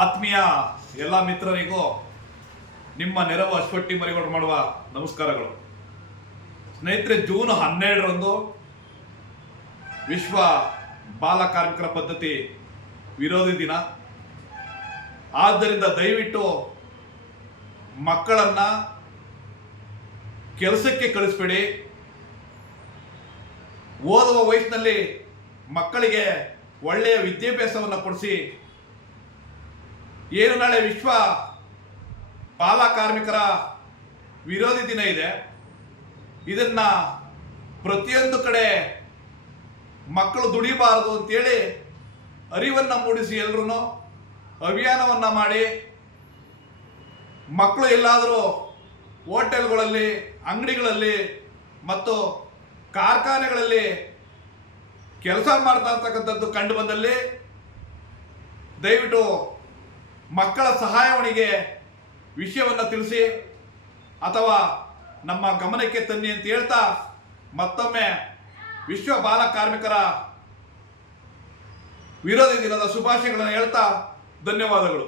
ಆತ್ಮೀಯ ಎಲ್ಲ ಮಿತ್ರರಿಗೂ ನಿಮ್ಮ ನೆರವು ಅಶ್ವಟ್ಟಿ ಮರಿಗಳು ಮಾಡುವ ನಮಸ್ಕಾರಗಳು. ಸ್ನೇಹಿತರೆ, ಜೂನ್ 12ರಂದು ವಿಶ್ವ ಬಾಲ ಕಾರ್ಮಿಕರ ಪದ್ಧತಿ ವಿರೋಧಿ ದಿನ. ಆದ್ದರಿಂದ ದಯವಿಟ್ಟು ಮಕ್ಕಳನ್ನು ಕೆಲಸಕ್ಕೆ ಕಳಿಸ್ಬೇಡಿ. ಓದುವ ವಯಸ್ಸಿನಲ್ಲಿ ಮಕ್ಕಳಿಗೆ ಒಳ್ಳೆಯ ವಿದ್ಯಾಭ್ಯಾಸವನ್ನು ಕೊಡಿಸಿ. ಏನು ನಾಳೆ ವಿಶ್ವ ಬಾಲ ಕಾರ್ಮಿಕರ ವಿರೋಧಿ ದಿನ ಇದೆ, ಇದನ್ನು ಪ್ರತಿಯೊಂದು ಕಡೆ ಮಕ್ಕಳು ದುಡಿಬಾರದು ಅಂತೇಳಿ ಅರಿವನ್ನು ಮೂಡಿಸಿ ಎಲ್ಲರೂ ಅಭಿಯಾನವನ್ನು ಮಾಡಿ ಮಕ್ಕಳು ಎಲ್ಲಾದರೂ ಹೋಟೆಲ್ಗಳಲ್ಲಿ, ಅಂಗಡಿಗಳಲ್ಲಿ ಮತ್ತು ಕಾರ್ಖಾನೆಗಳಲ್ಲಿ ಕೆಲಸ ಮಾಡ್ತಾ ಇರ್ತಕ್ಕಂಥದ್ದು ಕಂಡು ಬಂದಲ್ಲಿ ದಯವಿಟ್ಟು ಮಕ್ಕಳ ಸಹಾಯವಾಣಿಗೆ ವಿಷಯವನ್ನು ತಿಳಿಸಿ ಅಥವಾ ನಮ್ಮ ಗಮನಕ್ಕೆ ತನ್ನಿ ಅಂತ ಹೇಳ್ತಾ ಮತ್ತೊಮ್ಮೆ ವಿಶ್ವ ಬಾಲ ಕಾರ್ಮಿಕರ ವಿರೋಧಿ ದಿನದ ಶುಭಾಶಯಗಳನ್ನು ಹೇಳ್ತಾ ಧನ್ಯವಾದಗಳು.